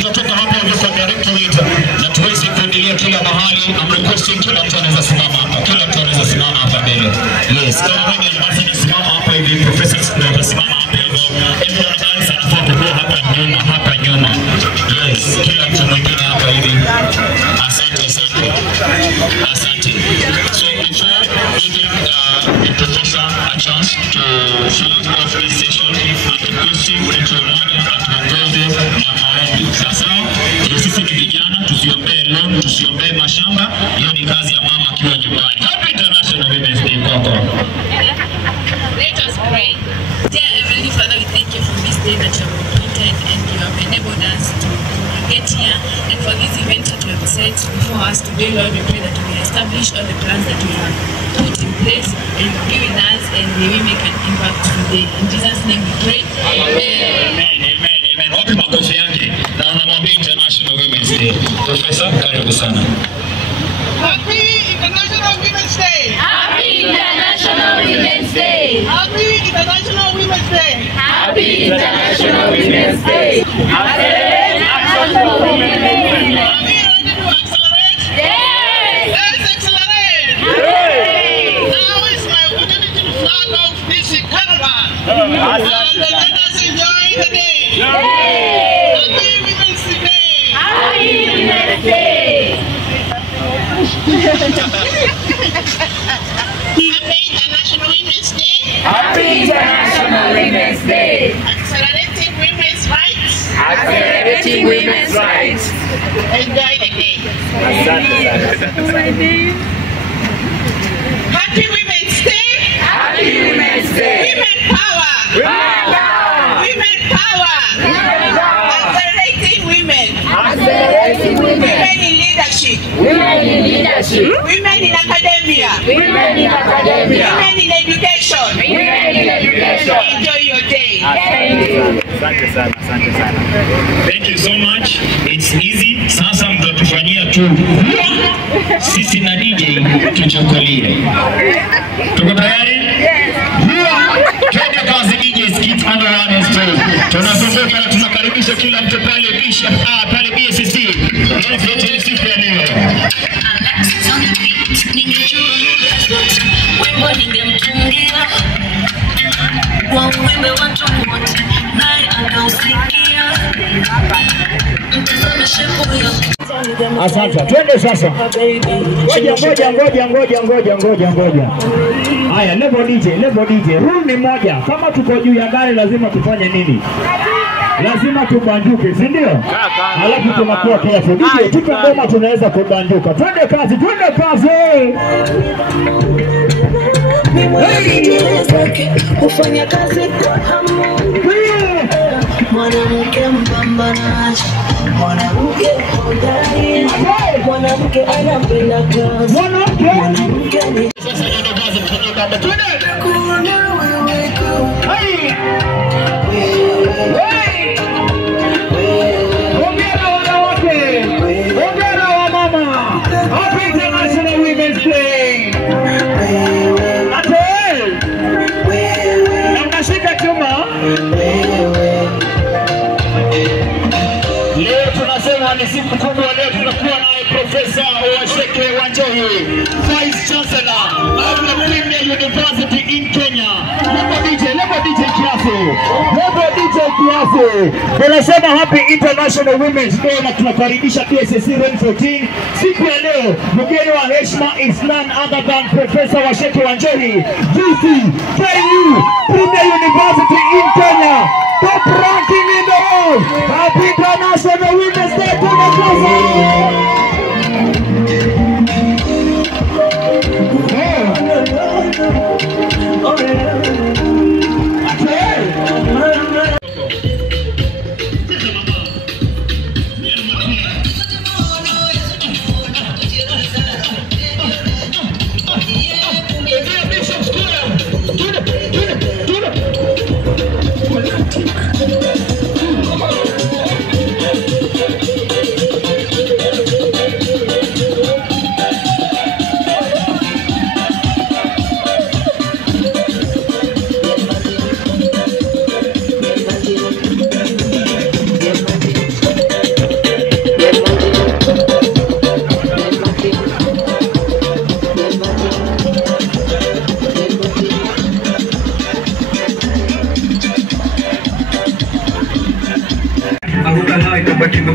Tunatoka hapa kwa directorate na tuweze kuendelea kila mahali. I'm requesting kila mtu anaweza simama hapa. Kila mtu anaweza simama hapa mbele. Yes, kama wewe ni basi simama hapa hivi, professors ndio simama hapa hivi. Everyone else anafaa kuwa hapa nyuma, hapa nyuma. Yes, kila mtu mwingine hapa hivi. Asante sana. Asante. So before giving the professor a chance to finish off this session, I'm requesting to sasa sisi ni vijana, tusiombee loan, tusiombee mashamba. Hiyo ni kazi ya mama akiwa nyumbani. Happy International Women's Day kwako. Let us pray. Dear Heavenly Father, we thank you for this day that you have appointed and you have enabled us to get here, and for this event that you have set before us today. Lord, we pray that we establish all the plans that we have put in place and be with us, and may we make an impact today. In Jesus' name we pray. Amen. Wapi makofi yake? Na unamwambia International Women's Day. Professor, karibu sana. Happy International Women's Day! Happy International Women's Day! Happy International Women's Day! Happy International Women's Day! Happy International Women's Day! Are we ready to accelerate? Yes! Let's accelerate! Yay! Now is my opportunity to flag off this caravan. And let us enjoy the day. Yay! Happy Women's Day! Happy Women's Day! Happy International Women's Day! Happy International Women's Day! Accelerating women's rights. Accelerating women's rights. Enjoy the day. Happy Women's Day! Happy Women's Day! Women power! Women power! Accelerating women! Accelerating women! Women in leadership! Women in leadership! Women in academia! Women in academia! Women in education! Women in education! Enjoy your day! Asante sana. Thank you so much. It's easy. Sasa mtatufanyia tu. Sisi na DJ tuchokolie. Tuko tayari? Twende kazi DJ skit under one stone. Tunazunguka na tunakaribisha kila mtu pale Bishop pale BSC. Tunafuatilia siku ya leo. Wawimbe watu wote naye akausikia mtazame shepu yake. Asante. Twende sasa. Ngoja. Haya, level DJ. Rule ni moja. Kama tuko juu ya gari lazima tufanye nini? Lazima tubanduke, si ndio? Alafu tunakuwa careful. DJ tupe ngoma tunaweza kubanduka. Twende kazi. Ufanya kazi kwa hamu. Mwanamke mpambanaji, mwanamke hodari, mwanamke anapenda kazi, mwanamke ni sasa ndio kazi tunataka. Twende. Hongera wanawake. Hongera wa mama. Happy International Women's Day. Leo tunasema ni siku kubwa. Leo tunakuwa naye Profesa Washeke Wanjohi, Vice Chancellor of the Premier University in Kenya. Lebo DJ kiasi. Tunasema Happy International Women's Day na tunakaribisha PSC Rain 14. Siku ya leo mgeni wa heshima is none other than Profesa Washeke Wanjohi, GC, KU, Premier University in Kenya. Top ranking in the world. Happy International Women's Day to the president.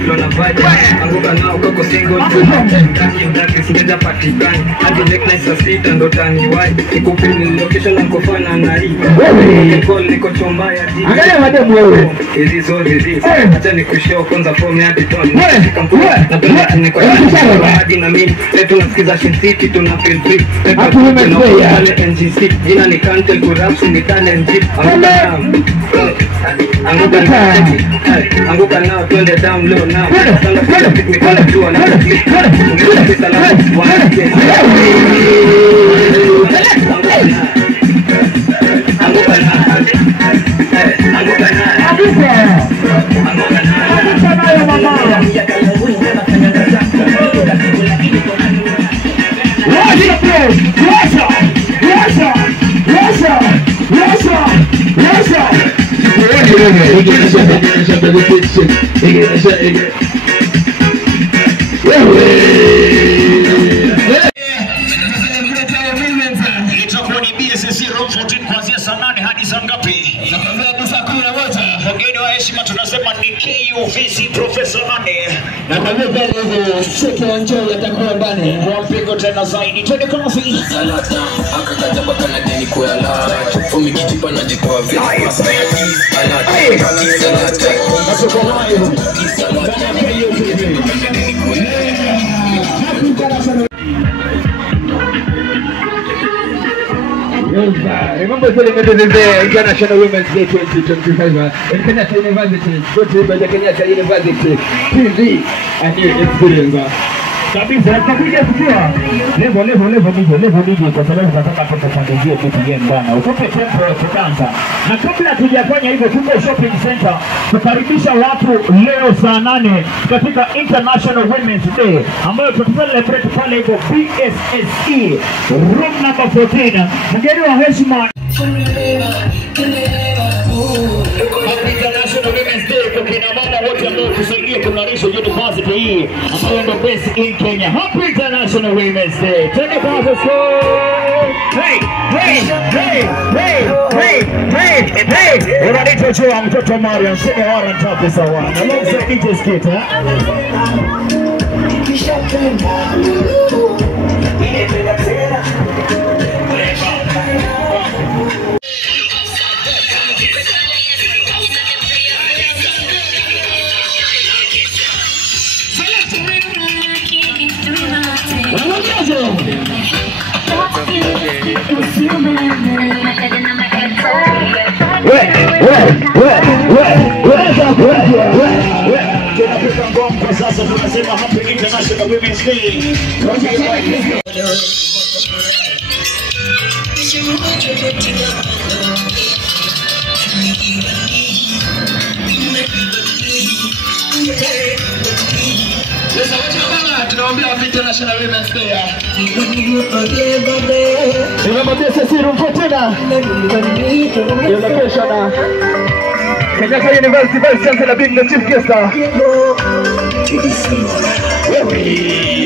flow na vibe. Anguka nao koko single. Ndaki singeja patikani. Hadi next night sita ndo tani wide. Nikupe location na kufana na hii. Call niko chomba ya DJ. Angalia mademu wewe. Hizi zote hizi. Acha nikushow kwanza form ya Titon. Napenda niko hadi na mimi. Leo tunasikiza Shin City tuna feel free. Pale NGC. Jina ni Cantel Kurapsi ni talent jeep. Anguka nao twende down low now. Sanga pick me pale jua na click. Ungeza pesa la wana kiasi. Anguka nao. Itakuwa ni BSC Room 14 kuanzia saa 8 hadi saa ngapi? Saa 11. Mgeni wa heshima tunasema ni KUVC Professor Nane. Na kwa hivyo hizo sheke wa njoo yatakuwa ndani. Kwa mpigo tena zaidi. Twende kofi. Salata, akakaja baka na deni kwa la. Fumi kijipa na jitoa vile. Salata, salata. Hapo kwa live. Remember celebrating the International Women's Day 2025 in Kenyatta University. Go to the Kenyatta University TV and you experience kabisa. Tutakuja kujua level nije kwa sababu tunataka tutangazie kitu gani bwana. Ukope tempo ya kuanza. Na kabla hatujafanya hivyo, tuko shopping center kukaribisha watu leo saa 8 katika International Women's Day ambayo tutacelebrate pale hivyo BSSE room number 14. Mgeni wa heshima International Women's Day kwa kina mama wote ambao kusaidia kuimarisha university hii ambayo ndio best in Kenya. Happy International Women's Day. Twende kwa hey. Unaniita chua mtoto Mariam, sema wala nitape sawa. Na leo sasa DJ Skita. Tunapika ngoma kwa sasa, tunasema Happy International Women's Day. Sasa wacha tunaombea Happy International Women's Day. Remember BSSE room 14. Your location Kenyatta University Vice Chancellor being the chief guest.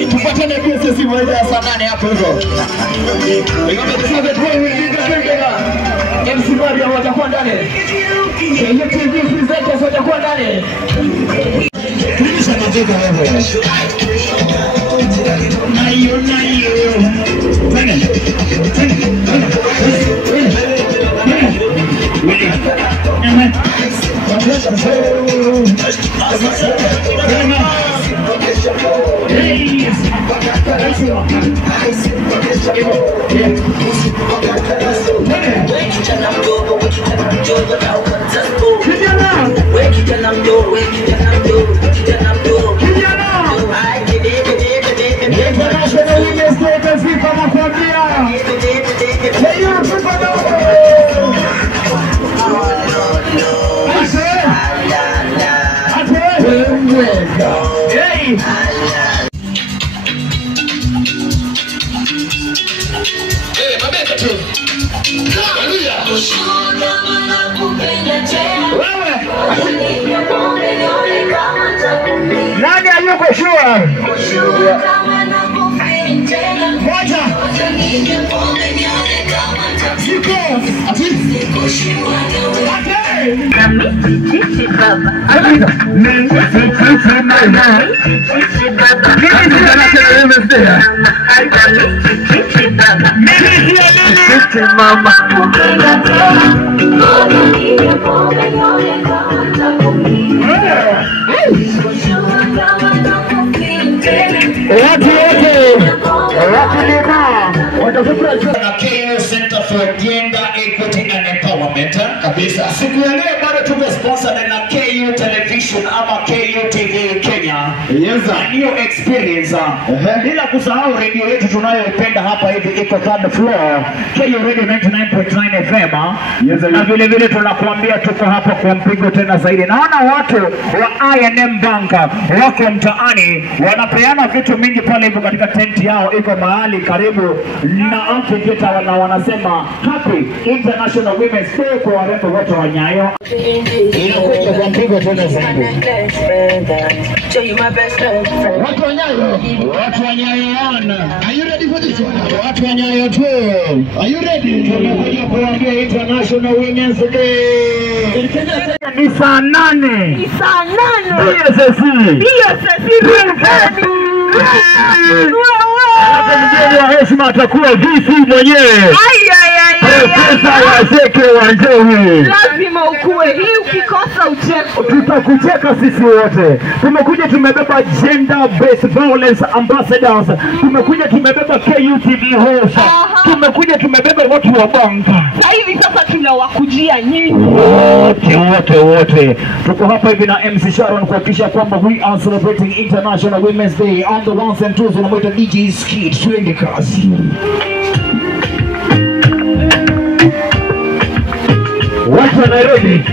Tupatane BSSE moja saa 8 hapo hivyo. MC Maria watakuwa ndani. TV presenters watakuwa ndani. Tulisha mateka wewe. Nayo. Nani ayuko sure? Moja. Siko. Ati. Center for Gender Equity and Empowerment kabisa. Siku ya leo bado tuko sponsored na KU Television ama KU TV Kenya. Yes, a new experience. Bila kusahau radio yetu tunayoipenda hapa hivi iko third floor KU Radio 99.9 FM. Yes, na vile vile tunakuambia tuko hapa kwa mpigo tena zaidi. Naona watu wa I&M Bank wako mtaani wanapeana vitu mingi pale hivyo katika tent yao iko mahali karibu na amphitheater na wanasema Happy International Women's Day kwa warembo wote wa Nyayo. Inakuja kwa mpigo tena zaidi. Watu wa Nyayo, watu wa Nyayo wana. Are you ready for this one? Watu wa Nyayo tu. Are you ready? Tunakuja kuambia International Women's Day. Ni saa 8. Ni saa 8. Mgeni wa heshima atakuwa VC mwenyewe. Profesa Wazeke wa Njewi. Lazima ukue, hii ukikosa ucheko. Tutakucheka sisi wote. Tumekuja tumebeba gender based violence ambassadors. Tumekuja tumebeba KUTV host. Tumekuja tumebeba watu wa banka. Na hivi sasa tunawakujia nyinyi. Wote. Tuko hapa hivi na MC Sharon kuhakikisha kwamba we are celebrating International Women's Day on the ones and twos na mwita DJ Skid. Twende kazi. Watu wa Nairobi.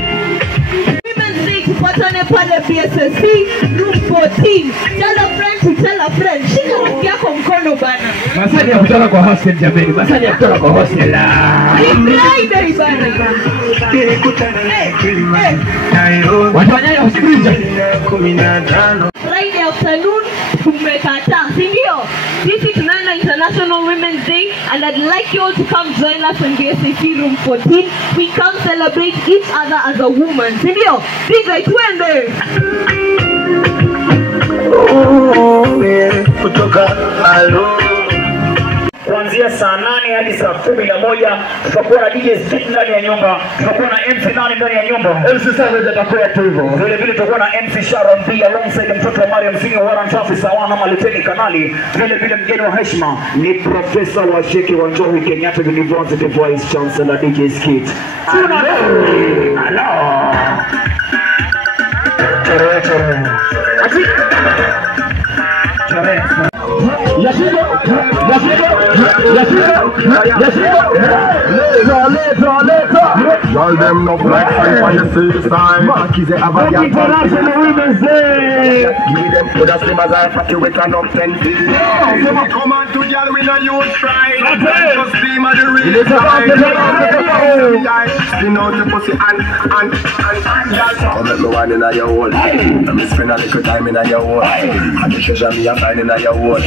Women's Day tupatane pale BSSC room 14. Tell a friend. Shika rafiki yako mkono bana. Masani ya kutoka kwa hostel jameni. Masani ya kutoka kwa hostel. Friday bana. Watu wanyaye usikiliza. Friday afternoon tumekataa, si ndio? Sisi tunaenda International Women's Day and I'd like you all to come join us in BSSC room 14. We come celebrate each other as a woman, si ndio? DJ twende. Kutoka kuanzia saa 8 hadi saa 11 tutakuwa na DJ Skid ndani ya nyumba, tutakuwa na MC nani ndani ya nyumba. MC Sharon atakuwa tu hivyo. Vile vile tutakuwa na MC Sharon B alongside mtoto wa Mariam Senior Warrant Officer wana Luteni Kanali. Vile vile mgeni wa heshima ni Profesa Wazeke wa Njowi Kenyatta University Vice Chancellor DJ Skid. Hello. Y'all them no black fight on the city side. International Women's Day. Give them to the same as I fuck you with an up 10 feet. So come on to y'all with a youth pride. Just steam at the real side. Spin out the pussy and come let me one in your hole. Let me spend a little time in your hole. And the treasure me a find in your hole.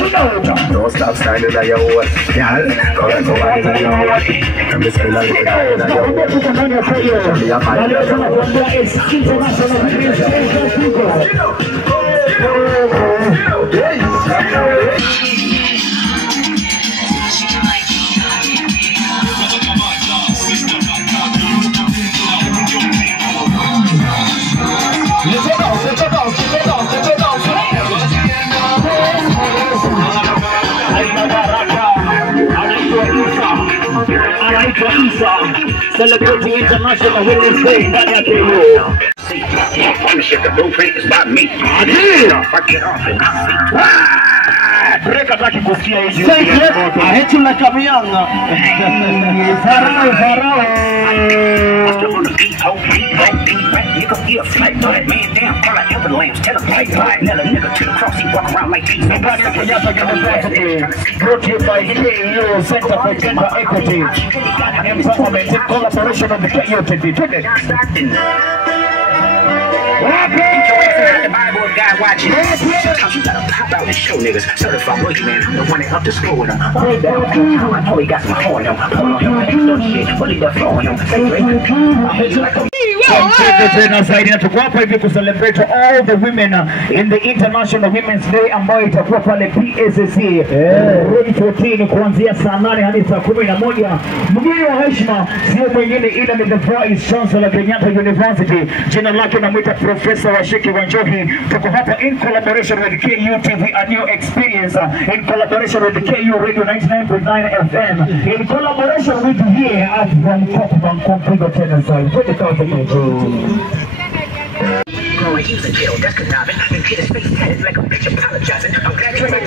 Don't stop standing in your hole. Come let me one in your hole. Let me spend a little time in your hole. Me a find in your hole. It's International Women's Celebrating International Women's Day ndani ya KU. Ownership, the blueprint is by me. Breka taki kusikia hizi. Ahetu la kamianga. Farao. On the beat, you can get a flight, throw that man down, call out ambulance, tell him light, let a nigga to the cross, he walk around like these. Brought to you by KU Center for Gender Equity and Empowerment in collaboration with the KUTV. The Bible guy watching. Sometimes you gotta pop out and show niggas. Certified boogeyman, the one that up to school with him. I know he got some horn on him. Hold on him, ain't no shit, fully the floor on him. tena zaidi na tuko hapa hivi celebrate all the women in the International Women's Day ambayo itakuwa pale PSSC Room 14 kuanzia saa 8 hadi saa 11. Mgeni wa heshima sio mwingine ila ni the Vice Chancellor Kenyatta University. Jina lake namuita Professor Washeke Wanjohi. Tuko hapa in collaboration with KUTV, a new experience, in collaboration with KU Radio 99.9 FM, in collaboration with here at Van Kopman Computer Tenniside. Put the counter He's a jail, that's conniving. And kid his face tatted like a bitch apologizing. I'm glad you made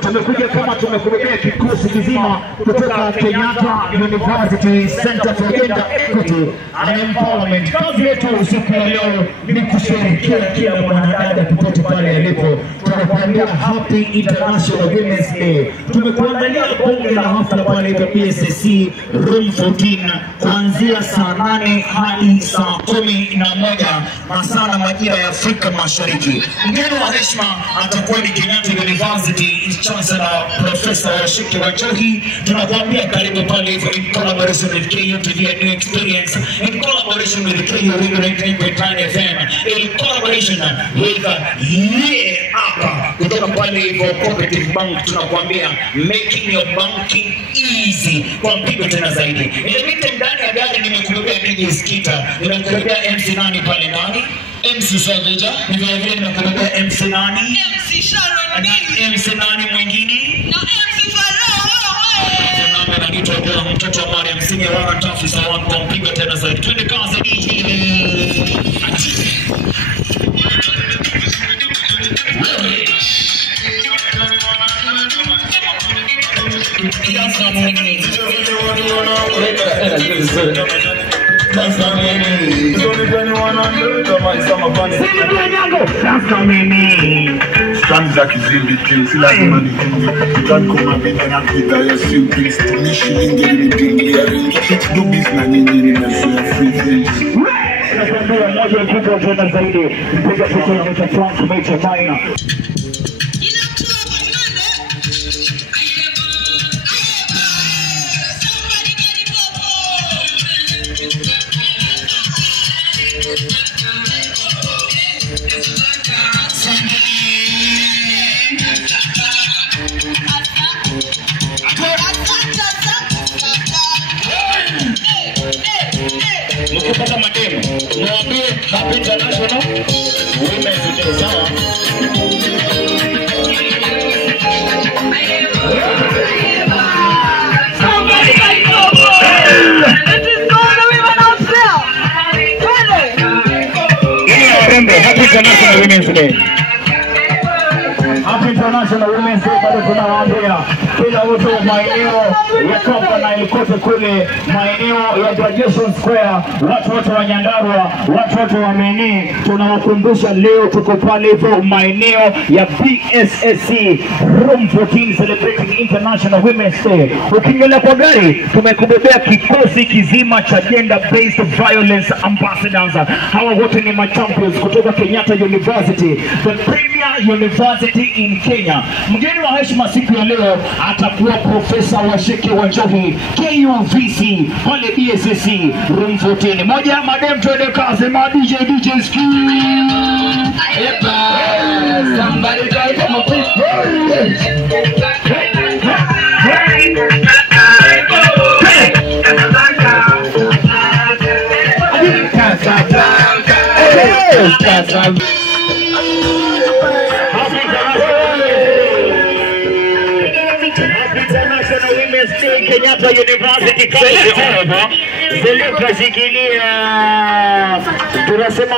tumekuja kama tumekubebea kikosi kizima kutoka Kenyatta University Center for Gender Equity and Empowerment. Kazi yetu usiku wa leo ni kusherehekea kila mwanadada popote pale alipo. Tunakuambia Happy International Women's Day. Tumekuandalia bonge la hafla pale kwa PSSC Room 14 kuanzia saa 8 hadi saa 11 masaa na majira ya Afrika Mashariki. Mgeni wa heshima atakuwa ni Kenyatta University Chancellor Professor Washeke Wanjohi. Tunakuambia karibu pale hivyo in collaboration with KUTV, a new experience, in collaboration with KU Radio 99.9 FM, in collaboration with hapa kutoka pale hivyo Cooperative Bank. Tunakuambia making your banking easy kwa mpigo tena zaidi. Ile ndani ya gari nimekubebea DJ Skita, nimekubebea MC nani pale ndani, MC Savage, vile nimekubebea MC nani, MC Sharon D, MC nani mwingine na MC Farao. Namba na nito kwa mtoto wa Mariam Singe wa Tafi sawa kwa mpigo tena zaidi. Twende kazi DJ. Stanza kizimbi si lazima nikunge Tankoma vita na kuita ya simple Tumishi lingi linipingia ringi Dubis na nyinyi nimesea free things Nakwambia moja kubwa tena zaidi. Mpiga picha na mita Frank Mecha Maina. Mkipata mademu, mwambie Happy International Women's Day, sawa? Somebody like Bobo! This is going to be one out there! Happy International Women's Day. Happy International Women's Day. Bado tunawaambia kila watu wa maeneo ya Kapa na Ikote kule maeneo ya Graduation Square, watu wa Nyandarua, watu wa Meni, tunawakumbusha leo tuko pale hivyo maeneo ya PSSC Room 14 celebrating International Women's Day. Ukiingia kwa gari tumekubebea kikosi kizima cha gender based violence ambassadors. Hawa wote ni machampions kutoka Kenyatta University, the premier university in Kenya. Mgeni wa heshima siku ya leo atakuwa Professor Washeke Wanjohi, KUVC pale PSSC Room 14. Moja madam twende kazi ma DJ ski. Somebody try to come up. International Women's Day Kenyatta University Shikilia. Tunasema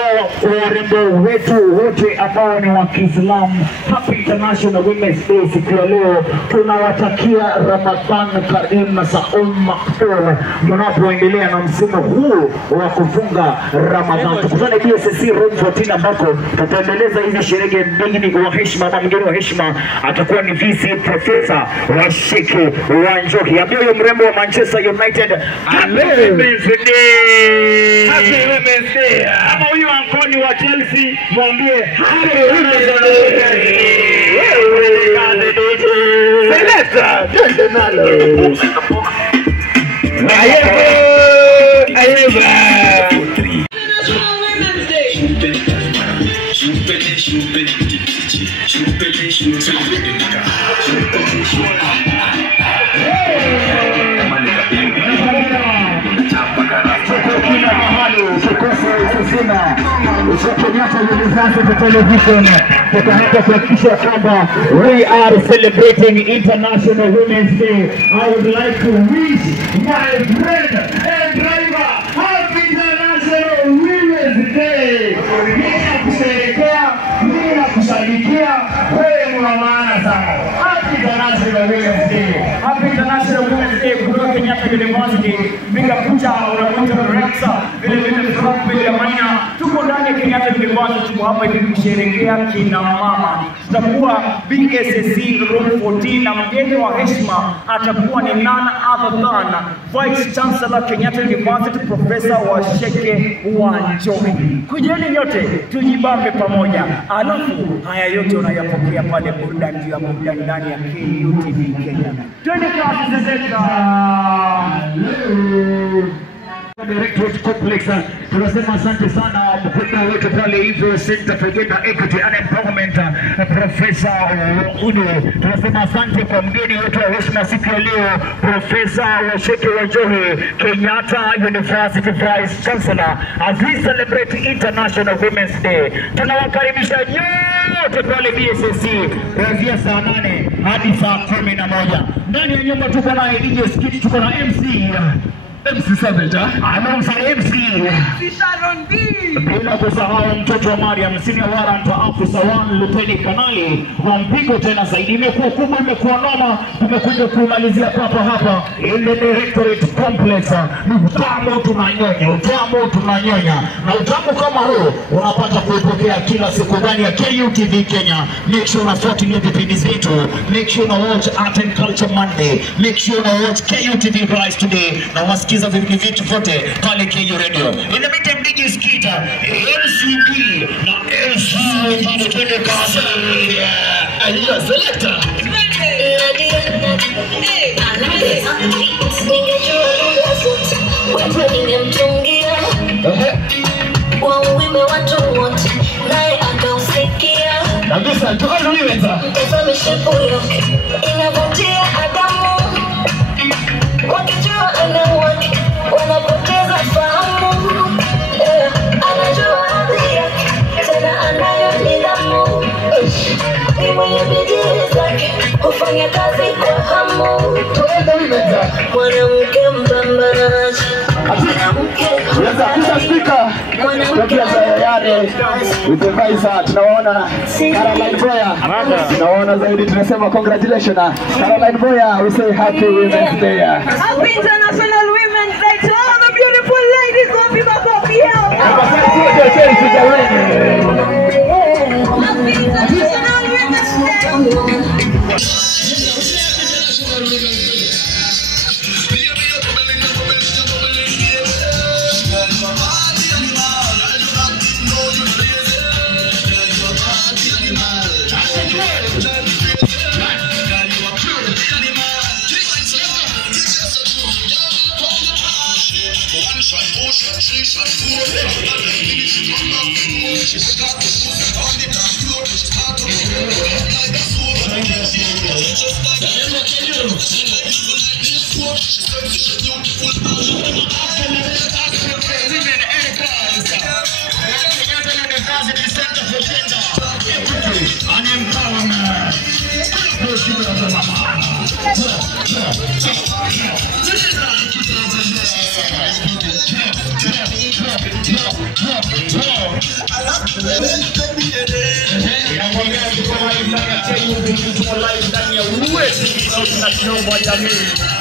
warembo wetu wote ambao ni wa Kiislamu, Happy International Women's Day siku ya leo. Tunawatakia Ramadhan Karim na Saum Maktoum mnapoendelea na msimu huu wa kufunga Ramadhan. Tukutane PSSC Room 14 ambako tutaendeleza hizi sherehe mbili wa heshima. Mgeni wa heshima atakuwa ni VC Professor Washeke Wanjohi. Huyo mrembo wa Manchester United. Happy Women's Day. Happy Women's Day. Kama huyu ankoni wa Chelsea mwambie Happy Women's Day. Seleta twende nalo. Kenyatta University Television. Kutoka hapa kuhakikisha kwamba we are celebrating International Women's Day. I would like to wish my friend and driver happy International Women's Day. Nina kusherehekea, nina kushabikia, wewe mwa maana sana. Happy International Women's Day. Happy International Women's Day kutoka Kenyatta University. Big up kucha unakuta Rexa, vile Frank Maina. Tuko ndani ya Kenyatta University, tuko hapa ili kusherehekea kina mama. Tutakuwa BSSC room 14 na mgeni wa heshima atakuwa ni none other than Vice Chancellor Kenyatta University Professor Washeke Wanjohi. Kujeni nyote tujibambe pamoja. Alafu haya yote unayapokea pale burudani ya burudani ndani ya KUTV Kenya. Twende kazi zetu. Directorate Complex, tunasema asante sana mkuu wetu pale hivyo Center for Gender Equity and Empowerment Professor Udo. Tunasema asante kwa mgeni wetu wa heshima siku ya leo Professor Washeke Wanjohi, Kenyatta University Vice Chancellor, as we celebrate International Women's Day. Tunawakaribisha nyote pale BSSC kuanzia saa 8 hadi saa 11. Ndani ya nyumba tuko na DJ Skit, tuko na MC Savage, announcer MC Sharon B. Bila kusahau mtoto wa Mariam, senior warrant officer 1 Lieutenant Kanali. Kwa mpigo tena zaidi, imekuwa kubwa, imekuwa noma. Tumekuja kumalizia hapa in the Directorate Complex. Utamu tunanyonya, na utamu kama huu unapata kuipokea kila siku ndani ya KUTV Kenya. Make sure unafuatilia vipindi zetu, make sure una watch Art and Culture Monday, make sure una watch KUTV Rise Today, na wasikiza vitu vyote pale KU Radio. In the meantime, DJ Skita, MCB na SC twende kasi. Aliyo selector. Kabisa, tukaliweza. Mtazame shepu yake inavutia Adamu. Wakijua anawake wanapoteza fahamu. Anajua hadhi yake tena anayo nidhamu. Ni mwenye bidii zake hufanya kazi kwa hamu. Mwanamke mpambanaji, tunawaona Caroline Boya, tunawaona zaidi, tunasema congratulations Caroline Boya. We say happy Women's Day. Happy International Women's Day to all the beautiful ladies. Happy International Women's Day.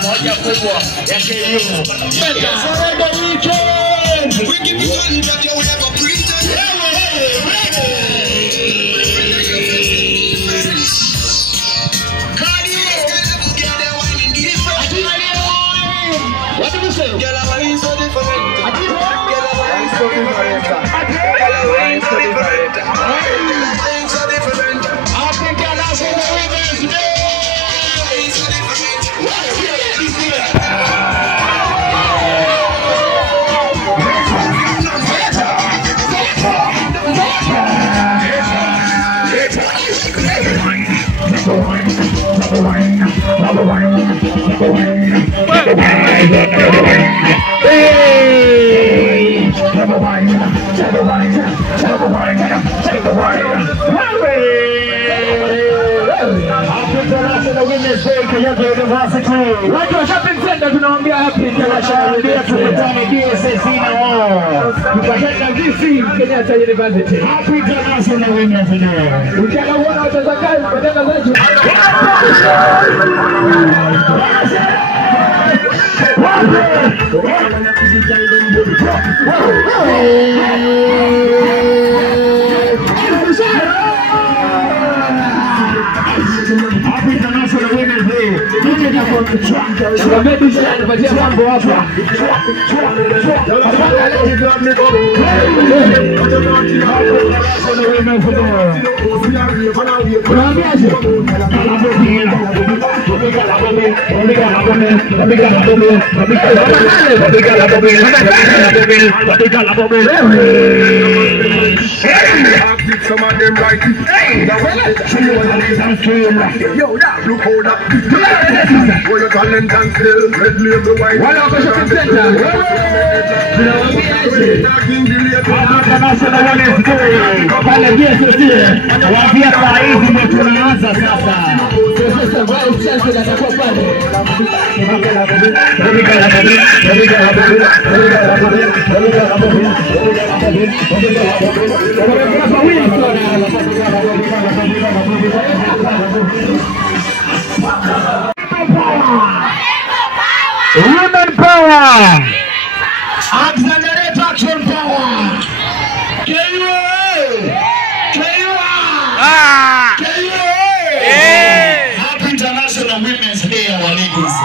Moja kubwa ya KU. Hey! Women's Day Kenyatta University. Watu wa shopping center tunawaambia happy international women's day. Tukutane DSS na wao. Tukatana vipi Kenyatta University. Happy International Women's Day. Ukiona watazakaji watangazaji. Happy International Women's Day. Tukamedi sana kupatia mambo hapa. Unaambiaje? Some of them like it. Yo, that look how that. Where you talent and still red label white. Wale wako shopping center. International Women's Day. Pale DSS. Waambia saa hizi ndio tunaanza sasa. Sasa vice chancellor atakuwa pale. Women power. Accelerate action power. Happy International Women's Day, our ladies.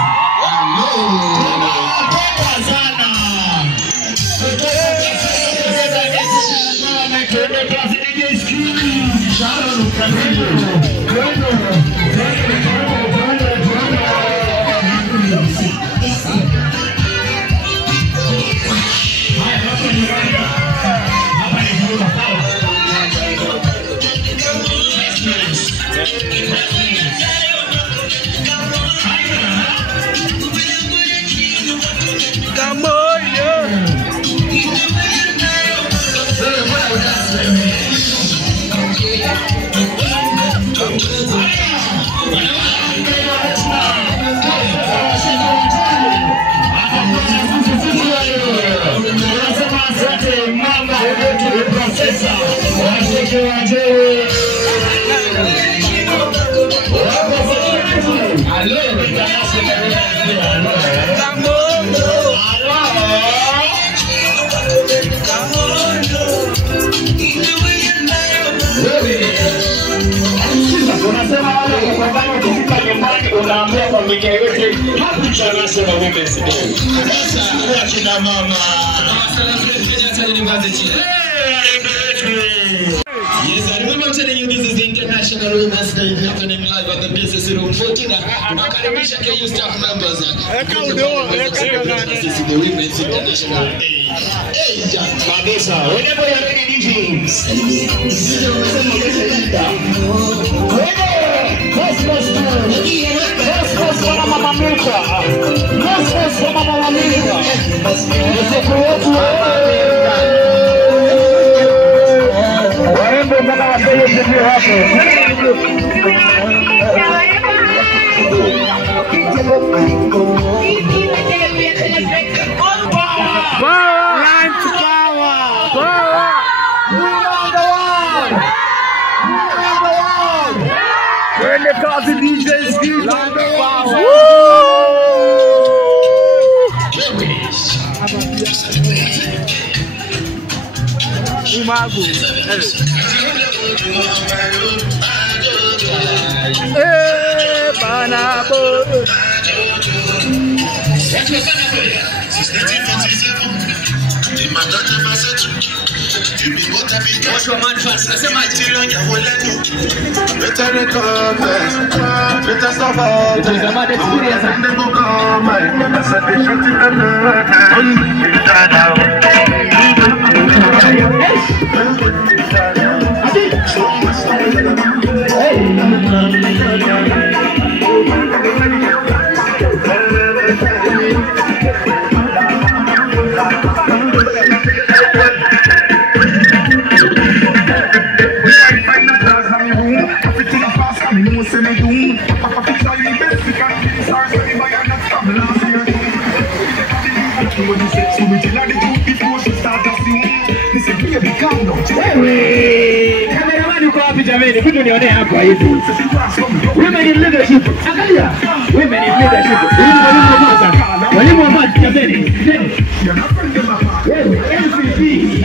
Happy International Women's Day. Wakina mama. Yes, I remember telling you this is the International Women's Day happening live at the BSS Room 14. Tunakaribisha KU staff members. This is the Women's International Day. Hey, kabisa. Whenever you're ready, DJs. Cosmos para Mama Milka. Cosmos para Mama Milka. Warembo mpaka waseye sivyo hapo. Kazi DJs give Umagu. Banabo. What's your man fast? I say my children, you will let you. Better recover, better survive. It's a bad experience. And they go come, I said they shut in the Kameramani uko wapi jameni? Kuja nione hapa hivi. Women in leadership. Angalia. Women in leadership. Walimu wa math jameni. MVP.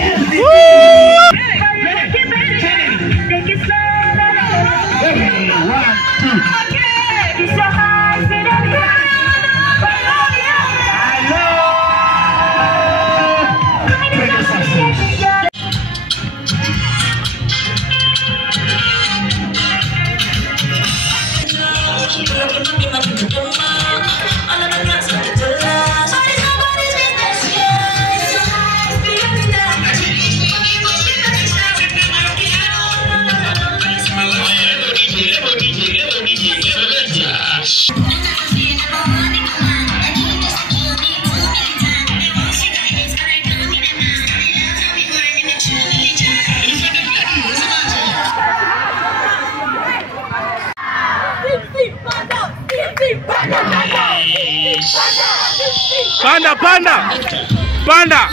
Panda, panda, panda.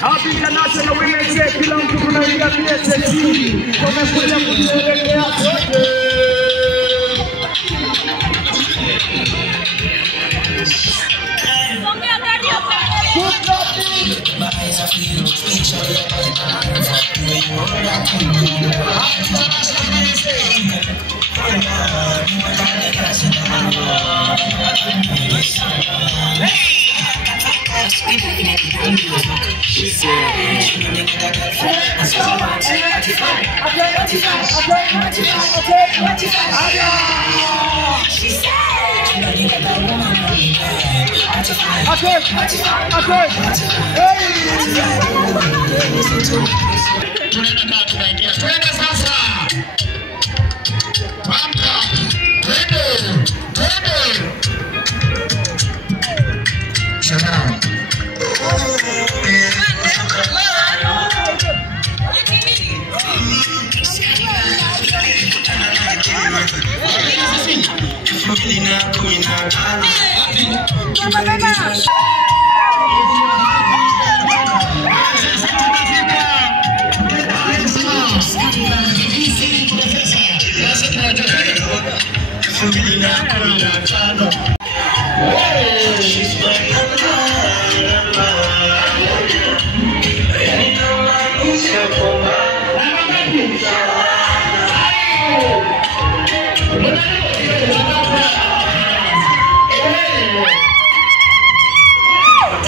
Happy International Women's Day, kila mtu tunaingia PSC. Tumekuja kusherehekea sote.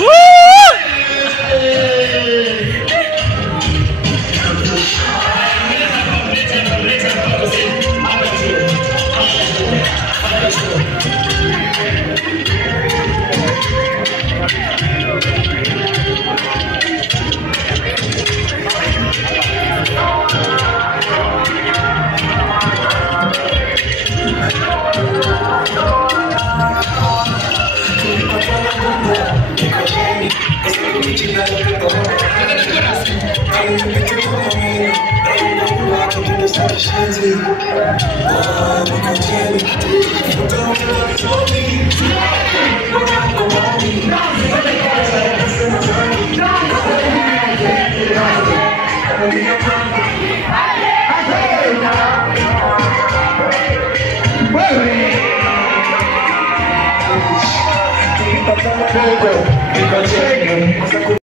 Hey! Mungu, niko chini.